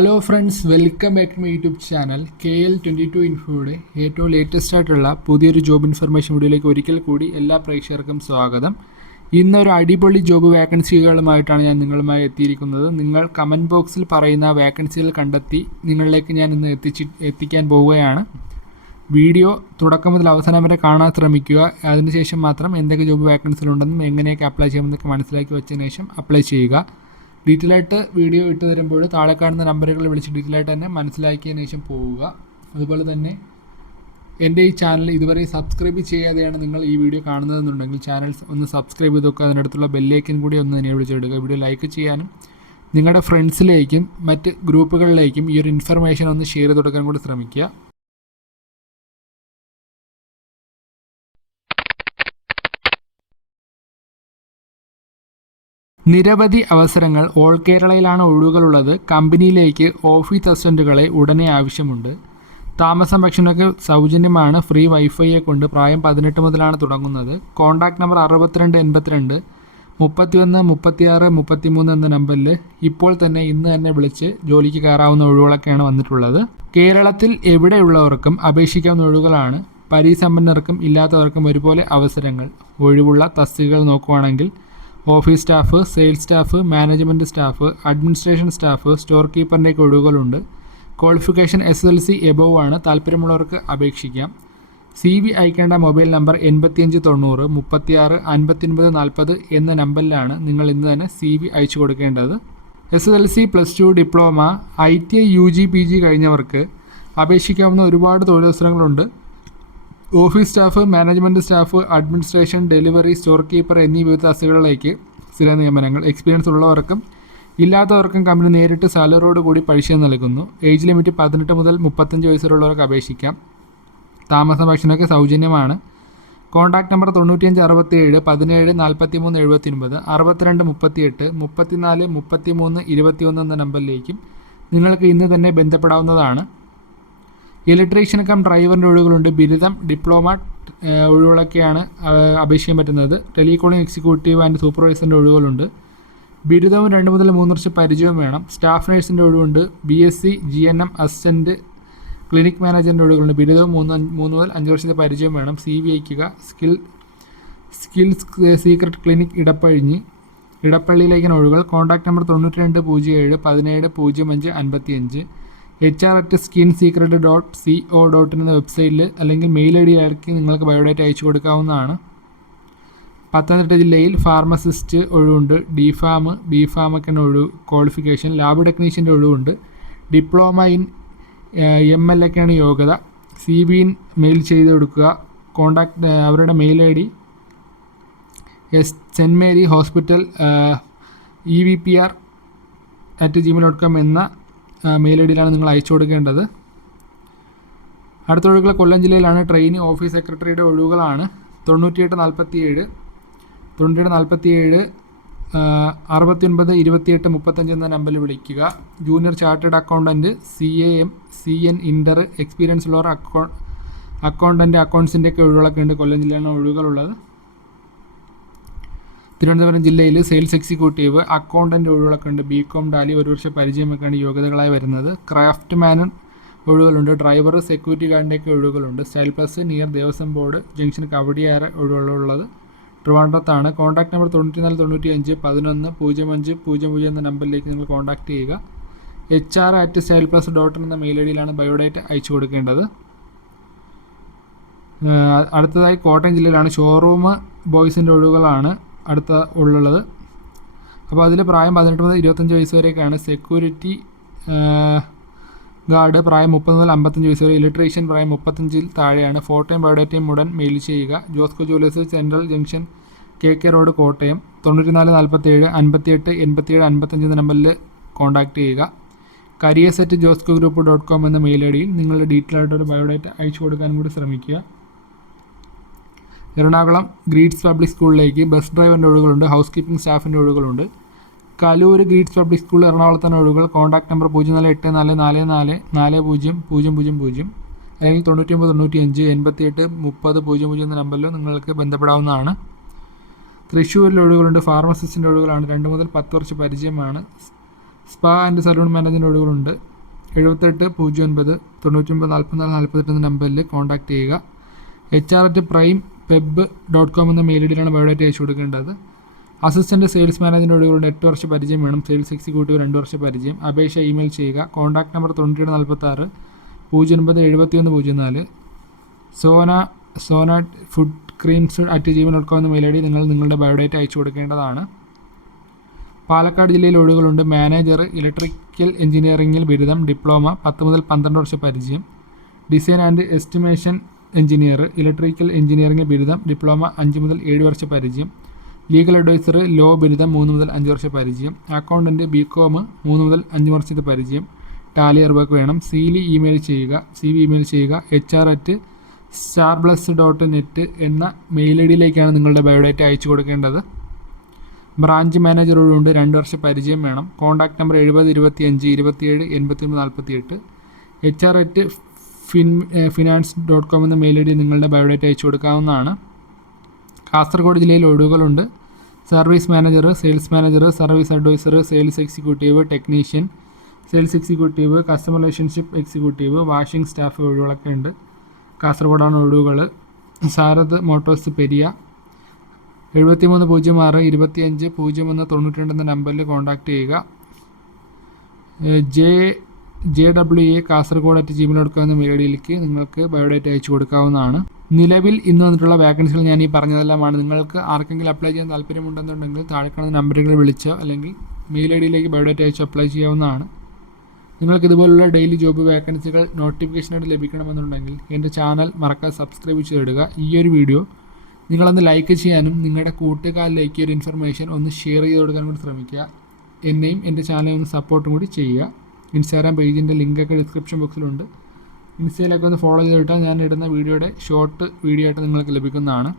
Hello friends welcome back to my YouTube channel K L twenty two ഇൻഫോയുടെ ഏറ്റവും latest ആയിട്ടുള്ള പുതിയൊരു job information വീഡിയോയിലേക്ക് ഒരിക്കൽ കൂടി എല്ലാ പ്രേക്ഷകർക്കും സ്വാഗതം. ഇന്നൊരു അടിപൊളി ജോബ് വേക്കൻസികളുമായിട്ടാണ് ഞാൻ നിങ്ങളുമായി എത്തിയിരിക്കുന്നത്. നിങ്ങൾ കമന്റ് ബോക്സിൽ പറയുന്ന വേക്കൻസികൾ കണ്ടെത്തി നിങ്ങളിലേക്ക് ഞാൻ ഇന്ന് എത്തിച്ച് എത്തിക്കാൻ പോവുകയാണ്. വീഡിയോ തുടക്കം മുതൽ അവസാനം വരെ കാണാൻ ശ്രമിക്കുക. അതിനുശേഷം മാത്രം എന്തൊക്കെ ജോബ് വേക്കൻസികളുണ്ടെന്നും എങ്ങനെയൊക്കെ അപ്ലൈ ചെയ്യാമെന്നൊക്കെ മനസ്സിലാക്കി വെച്ചതിന് ശേഷം അപ്ലൈ ചെയ്യുക. ഡീറ്റെയിൽ ആയിട്ട് വീഡിയോ ഇട്ട് തരുമ്പോൾ താഴെ കാണുന്ന നമ്പറുകൾ വിളിച്ച് ഡീറ്റെയിൽ ആയിട്ട് തന്നെ മനസ്സിലാക്കിയതിന് ശേഷം പോവുക. അതുപോലെ തന്നെ എന്റെ ഈ ചാനൽ ഇതുവരെ സബ്സ്ക്രൈബ് ചെയ്യാതെയാണ് നിങ്ങൾ ഈ വീഡിയോ കാണുന്നതെന്നുണ്ടെങ്കിൽ ചാനൽ ഒന്ന് സബ്സ്ക്രൈബ് ചെയ്ത് നോക്കുക അതിനടുത്തുള്ള ബെല്ലേക്കൻ കൂടി ഒന്ന് എന്നെ വിളിച്ചെടുക്കുക വീഡിയോ ലൈക്ക് ചെയ്യാനും നിങ്ങളുടെ ഫ്രണ്ട്സിലേക്കും മറ്റ് ഗ്രൂപ്പുകളിലേക്കും ഈ ഒരു ഇൻഫർമേഷൻ ഒന്ന് ഷെയർ ചെയ്ത് കൊടുക്കാൻ കൂടി ശ്രമിക്കുക. നിരവധി അവസരങ്ങൾ ഓൾ കേരളയിലാണ് ഒഴിവുകളുള്ളത്. കമ്പനിയിലേക്ക് ഓഫീസ് അസിസ്റ്റന്റുകളെ ഉടനെ ആവശ്യമുണ്ട്. താമസം ഭക്ഷണമൊക്കെ സൗജന്യമാണ് ഫ്രീ വൈഫൈയെ കൊണ്ട് പ്രായം പതിനെട്ട് മുതലാണ് തുടങ്ങുന്നത്. കോൺടാക്ട് നമ്പർ അറുപത്തിരണ്ട് എൺപത്തിരണ്ട് മുപ്പത്തിയൊന്ന് മുപ്പത്തിയാറ് മുപ്പത്തിമൂന്ന് എന്ന നമ്പറിൽ ഇപ്പോൾ തന്നെ ഇന്ന് തന്നെ വിളിച്ച് ജോലിക്ക് കയറാവുന്ന ഒഴിവുകളൊക്കെയാണ് വന്നിട്ടുള്ളത്. കേരളത്തിൽ എവിടെയുള്ളവർക്കും അപേക്ഷിക്കാവുന്ന ഒഴിവുകളാണ്. പരിസമ്പന്നർക്കും ഇല്ലാത്തവർക്കും ഒരുപോലെ അവസരങ്ങൾ. ഒഴിവുള്ള തസ്തികകൾ നോക്കുവാണെങ്കിൽ office staff sales staff management staff administration staff store കീപ്പറിന്റെയൊക്കെ ഒഴിവുകളുണ്ട്. Qualification S L C above ആണ്. താല്പര്യമുള്ളവർക്ക് അപേക്ഷിക്കാം. സി വി അയക്കേണ്ട മൊബൈൽ നമ്പർ എൺപത്തിയഞ്ച് തൊണ്ണൂറ് മുപ്പത്തിയാറ് അൻപത്തിയൊൻപത് നാൽപ്പത് എന്ന നമ്പറിലാണ് നിങ്ങൾ ഇന്ന് തന്നെ സി വി അയച്ചു കൊടുക്കേണ്ടത്. S L C plus two diploma I T I U G P G കഴിഞ്ഞവർക്ക് അപേക്ഷിക്കാവുന്ന ഒരുപാട് തൊഴിലവസരങ്ങളുണ്ട്. Office staff management staff administration delivery store keeper എന്നീ വിവിധ തസ്തികളിലേക്ക് സ്ഥിര നിയമനങ്ങൾ. എക്സ്പീരിയൻസ് ഉള്ളവർക്കും ഇല്ലാത്തവർക്കും കമ്പനി നേരിട്ട് സാലറിയോട് കൂടി പരിശീലനം നൽകുന്നു. ഏജ് ലിമിറ്റ് പതിനെട്ട് മുതൽ മുപ്പത്തഞ്ച് വയസ്സുള്ളവർക്ക് അപേക്ഷിക്കാം. താമസ ഭക്ഷണമൊക്കെ സൗജന്യമാണ്. കോൺടാക്ട് നമ്പർ തൊണ്ണൂറ്റിയഞ്ച് അറുപത്തിയേഴ് പതിനേഴ് നാൽപ്പത്തി മൂന്ന് എഴുപത്തിയൊൻപത് അറുപത്തിരണ്ട് മുപ്പത്തിയെട്ട് മുപ്പത്തിനാല് മുപ്പത്തി മൂന്ന് ഇരുപത്തിയൊന്ന് എന്ന നമ്പറിലേക്കും നിങ്ങൾക്ക് ഇന്ന് തന്നെ ബന്ധപ്പെടാവുന്നതാണ്. ഇലക്ട്രീഷ്യൻ കം ഡ്രൈവറിന്റെ ഒഴിവുകളുണ്ട്. ബിരുദം ഡിപ്ലോമ ഒഴിവുകളൊക്കെയാണ് അപേക്ഷിക്കാൻ പറ്റുന്നത്. ടെലികോളിംഗ് എക്സിക്യൂട്ടീവ് ആൻഡ് സൂപ്പർവൈസറിന്റെ ഒഴിവുകളുണ്ട്. ബിരുദവും രണ്ട് മുതൽ മൂന്ന് വർഷം പരിചയവും വേണം. സ്റ്റാഫ് നഴ്സിന്റെ ഒഴിവുണ്ട്. B S C G N M assistant clinic മാനേജറിന്റെ ഒഴിവുകളുണ്ട്. ബിരുദവും മൂന്ന് മൂന്ന് മുതൽ അഞ്ച് വർഷത്തെ പരിചയം വേണം. സി വി അയക്കുക skill skills secret clinic Edappazhinji ഇടപ്പള്ളിയിലേക്കാണ് ഒഴിവുകൾ. കോൺടാക്ട് നമ്പർ തൊണ്ണൂറ്റി രണ്ട് പൂജ്യം ഏഴ് പതിനേഴ് പൂജ്യം അഞ്ച് അൻപത്തി അഞ്ച് H R at skin secret dot C O dot എന്ന വെബ്സൈറ്റിൽ അല്ലെങ്കിൽ മെയിൽ ഐ ഡിയിലേക്ക് നിങ്ങൾക്ക് ബയോഡേറ്റ അയച്ചു കൊടുക്കാവുന്നതാണ്. പത്തനംതിട്ട ജില്ലയിൽ ഫാർമസിസ്റ്റ് ഒഴിവുണ്ട്. ഡി ഫാം ബി ഫാമൊക്കെയാണ് ഒഴിവ് ക്വാളിഫിക്കേഷൻ ലാബ് ടെക്നീഷ്യന്റെ ഒഴിവുണ്ട്. ഡിപ്ലോമ ഇൻ എം എൽ ഒക്കെയാണ് യോഗ്യത. സി ബി ഇൻ മെയിൽ ചെയ്ത് കൊടുക്കുക. കോണ്ടാക്ട് അവരുടെ mail I D S saint Mary hospital E V P R at Gmail dot com എന്ന മെയിൽ ഐ ഡിയിലാണ് നിങ്ങൾ അയച്ചു കൊടുക്കേണ്ടത്. അടുത്തൊഴുകുള്ള കൊല്ലം ജില്ലയിലാണ് ട്രെയിൻ ഓഫീസ് സെക്രട്ടറിയുടെ ഒഴിവുകളാണ്. തൊണ്ണൂറ്റിയെട്ട് നാൽപ്പത്തിയേഴ് തൊണ്ണൂറ്റിയെട്ട് നാൽപ്പത്തിയേഴ് അറുപത്തിയൊൻപത് ഇരുപത്തിയെട്ട് മുപ്പത്തഞ്ച് എന്ന നമ്പറിൽ വിളിക്കുക. Junior chartered accountant C A M C N inter experience ഉള്ളവർ അക്കൗ അക്കൗണ്ടന്റ് അക്കൗണ്ട്സിന്റെയൊക്കെ ഒഴിവുകളൊക്കെ ഉണ്ട്. കൊല്ലം ജില്ലയിലാണ് ഒഴിവുകളുള്ളത്. തിരുവനന്തപുരം ജില്ലയിൽ സെയിൽസ് എക്സിക്യൂട്ടീവ് അക്കൗണ്ടന്റ് ഒഴിവുകളൊക്കെ ഉണ്ട് ബി കോം ഡാലി ഒരു വർഷം പരിചയമൊക്കെയാണ് യോഗ്യതകളായി വരുന്നത്. ക്രാഫ്റ്റ് മാനും ഒഴിവുകളുണ്ട് ഡ്രൈവർ സെക്യൂരിറ്റി ഗാർഡിന്റെയൊക്കെ ഒഴിവുകളുണ്ട്. Style plus near Devaswom board junction Kowdiar ഒഴിവുകളുള്ളത്. ട്രിവാൻഡ്രത്താണ്. കോൺടാക്ട് നമ്പർ തൊണ്ണൂറ്റി നാല് തൊണ്ണൂറ്റി അഞ്ച് പതിനൊന്ന് പൂജ്യം അഞ്ച് പൂജ്യം പൂജ്യം എന്ന നമ്പറിലേക്ക് നിങ്ങൾ കോൺടാക്ട് ചെയ്യുക. H R at Style Plus dot എന്ന മെയിൽ ഐ ഡിയിലാണ് ബയോഡേറ്റ അയച്ചു കൊടുക്കേണ്ടത്. അടുത്തതായി കോട്ടയം ജില്ലയിലാണ്. ഷോറൂം ബോയ്സിന്റെ ഒഴിവുകളാണ്. അടുത്ത ഉള്ളത് അപ്പോൾ അതിൽ പ്രായം പതിനെട്ട് മുതൽ ഇരുപത്തഞ്ച് വയസ്സ് വരെയൊക്കെയാണ് സെക്യൂരിറ്റി ഗാർഡ് പ്രായം മുപ്പത് മുതൽ അമ്പത്തഞ്ച് വയസ്സ് വരെ ഇലക്ട്രീഷ്യൻ പ്രായം മുപ്പത്തഞ്ചിൽ താഴെയാണ്. ഫോട്ടോയും ബയോഡേറ്റയും ഉടൻ മെയിൽ ചെയ്യുക. Josco jewellers central junction K K road Kottayam. തൊണ്ണൂറ്റിനാല് നാൽപ്പത്തേഴ് അൻപത്തിയെട്ട് എൺപത്തിയേഴ് അൻപത്തഞ്ച് എന്ന നമ്പറിൽ കോൺടാക്ട് ചെയ്യുക. Careers at Josco group dot com എന്ന മെയിൽ ഐ ഡിയിൽ നിങ്ങളുടെ ഡീറ്റെയിൽ ആയിട്ടൊരു ബയോഡേറ്റ അയച്ചു കൊടുക്കാനും കൂടി ശ്രമിക്കുക. എറണാകുളം ഗ്രീഡ്സ് പബ്ലിക് സ്കൂളിലേക്ക് ബസ് ഡ്രൈവറിന്റെ ഒഴിവുകളുണ്ട് ഹൗസ് കീപ്പിംഗ് സ്റ്റാഫിന്റെ ഒഴിവുകളുണ്ട്. കലൂർ ഗ്രീഡ്സ് പബ്ലിക് സ്കൂൾ എറണാകുളത്താണ് ഒഴിവുകൾ. കോൺടാക്ട് നമ്പർ പൂജ്യം നാല് എട്ട് നാല് നാല് നാല് നാല് പൂജ്യം പൂജ്യം പൂജ്യം. പൂജ്യം അല്ലെങ്കിൽ തൊണ്ണൂറ്റി ഒമ്പത് തൊണ്ണൂറ്റി അഞ്ച് എൺപത്തി എട്ട് മുപ്പത് പൂജ്യം പൂജ്യം എന്ന നമ്പറിൽ നിങ്ങൾക്ക് ബന്ധപ്പെടാവുന്നതാണ്. തൃശ്ശൂരിൽ ഒഴിവുകളുണ്ട് ഫാർമസിസ്റ്റിന്റെ ഒഴിവുകളാണ്. രണ്ട് മുതൽ പത്ത് വർഷം പരിചയമാണ്. സ്പാ ആൻഡ് സലൂൺ മാനേജിന്റെ ഒഴിവുകളുണ്ട്. എഴുപത്തെട്ട് പൂജ്യം ഒൻപത് തൊണ്ണൂറ്റി ഒമ്പത് നാൽപ്പത്തിനാല് നാൽപ്പത്തെട്ട് എന്ന നമ്പറിൽ കോൺടാക്റ്റ് ചെയ്യുക. എച്ച് ആർ അറ്റ് പ്രൈം പെബ് ഡോട്ട് കോം എന്ന മെയിൽ ഐ ഡിയിലാണ് ബയോഡേറ്റ അയച്ചു കൊടുക്കേണ്ടത്. അസിസ്റ്റന്റ് സെയിൽസ് മാനേജറിന്റെ ഒഴിവുകളുടെ എട്ട് വർഷ പരിചയം വേണം. സെയിൽസ് എക്സിക്യൂട്ടീവ് രണ്ട് വർഷ പരിചയം. അപേക്ഷ ഇമെയിൽ ചെയ്യുക. കോൺടാക്ട് നമ്പർ തൊണ്ണൂറ്റേഴ് നാൽപ്പത്താറ് പൂജ്യം ഒൻപത് എഴുപത്തി ഒന്ന് പൂജ്യം നാല്. Sona Sona food creams at Gmail dot com എന്ന മെയിൽ ഐ ഡി നിങ്ങൾ നിങ്ങളുടെ ബയോഡേറ്റ അയച്ചു കൊടുക്കേണ്ടതാണ്. പാലക്കാട് ജില്ലയിൽ ഒഴിവുകളുണ്ട്. മാനേജർ ഇലക്ട്രിക്കൽ എഞ്ചിനീയറിംഗിൽ ബിരുദം ഡിപ്ലോമ പത്ത് മുതൽ പന്ത്രണ്ട് വർഷ പരിചയം. Design and estimation engineer electrical engineering ബിരുദം ഡിപ്ലോമ അഞ്ച് മുതൽ ഏഴ് വർഷ പരിചയം ലീഗൽ അഡ്വൈസർ ലോ ബിരുദം മൂന്ന് മുതൽ അഞ്ച് വർഷ പരിചയം അക്കൗണ്ടന്റ് ബി കോം മൂന്ന് മുതൽ അഞ്ച് വർഷത്തെ പരിചയം. ടാലി അറിവൊക്കെ വേണം. സീലി ഇമെയിൽ ചെയ്യുക സി വി ഇമെയിൽ ചെയ്യുക H R at star plus dot net എന്ന മെയിൽ ഐ ഡിയിലേക്കാണ് നിങ്ങളുടെ ബയോഡേറ്റ അയച്ചു കൊടുക്കേണ്ടത്. ബ്രാഞ്ച് മാനേജറോടുണ്ട് രണ്ട് വർഷ പരിചയം വേണം. കോൺടാക്ട് നമ്പർ എഴുപത് ഇരുപത്തി അഞ്ച് എൺപത്തി മൂന്ന് നാൽപ്പത്തി എട്ട് H R at fin finance dot com എന്ന മെയിൽ ഐ ഡി നിങ്ങളുടെ ബയോഡേറ്റ അയച്ചു കൊടുക്കാവുന്നതാണ്. കാസർഗോഡ് ജില്ലയിൽ ഒഴിവുകളുണ്ട്. Service manager sales manager service advisor sales executive technician sales executive customer relationship executive washing staff ഒഴിവുകളൊക്കെ ഉണ്ട്. കാസർഗോഡാണ് ഒഴിവുകൾ. സാരദ് മോട്ടോഴ്സ് പെരിയ. എഴുപത്തി മൂന്ന് പൂജ്യം ആറ് ഇരുപത്തിയഞ്ച് പൂജ്യം ഒന്ന് തൊണ്ണൂറ്റി രണ്ട് എന്ന നമ്പറിൽ കോൺടാക്റ്റ് ചെയ്യുക. J J W A Kasaragod at Gmail dot com എന്ന മെയിലേക്ക് നിങ്ങൾക്ക് ബയോഡേറ്റ അയച്ചു കൊടുക്കാവുന്നതാണ്. നിലവിൽ ഇന്ന് വന്നിട്ടുള്ള വാക്കൻസികൾ ഞാൻ ഈ പറഞ്ഞതെല്ലാമാണ്. നിങ്ങൾക്ക് ആർക്കെങ്കിലും അപ്ലൈ ചെയ്യാൻ താല്പര്യമുണ്ടെന്നുണ്ടെങ്കിൽ താഴെ കാണുന്ന നമ്പറുകൾ വിളിച്ചോ അല്ലെങ്കിൽ മെയിൽ ഐ ഡിയിലേക്ക് ബയോഡേറ്റ അയച്ച് അപ്ലൈ ചെയ്യാവുന്നതാണ്. നിങ്ങൾക്ക് ഇതുപോലുള്ള ഡെയിലി ജോബ് വേക്കൻസികൾ നോട്ടിഫിക്കേഷനായിട്ട് ലഭിക്കണമെന്നുണ്ടെങ്കിൽ എന്റെ ചാനൽ മറക്കാതെ സബ്സ്ക്രൈബ് ചെയ്തിടുക. ഈ ഒരു വീഡിയോ നിങ്ങളൊന്ന് ലൈക്ക് ചെയ്യാനും നിങ്ങളുടെ കൂട്ടുകാരിലേക്ക് ഒരു ഇൻഫർമേഷൻ ഒന്ന് ഷെയർ ചെയ്ത് കൊടുക്കാനും കൂടി ശ്രമിക്കുക. എന്നെയും എന്റെ ചാനലിൽ ഒന്ന് സപ്പോർട്ടും കൂടി ചെയ്യുക. ഇൻസ്റ്റാഗ്രാം പേജിന്റെ ലിങ്കൊക്കെ ഡിസ്ക്രിപ്ഷൻ ബോക്സിലുണ്ട്. ഇൻസ്റ്റയിലൊക്കെ ഒന്ന് ഫോളോ ചെയ്തിട്ടാൽ ഞാൻ ഇടുന്ന വീഡിയോയുടെ ഷോർട്ട് വീഡിയോ ആയിട്ട് നിങ്ങൾക്ക് ലഭിക്കുന്നതാണ്.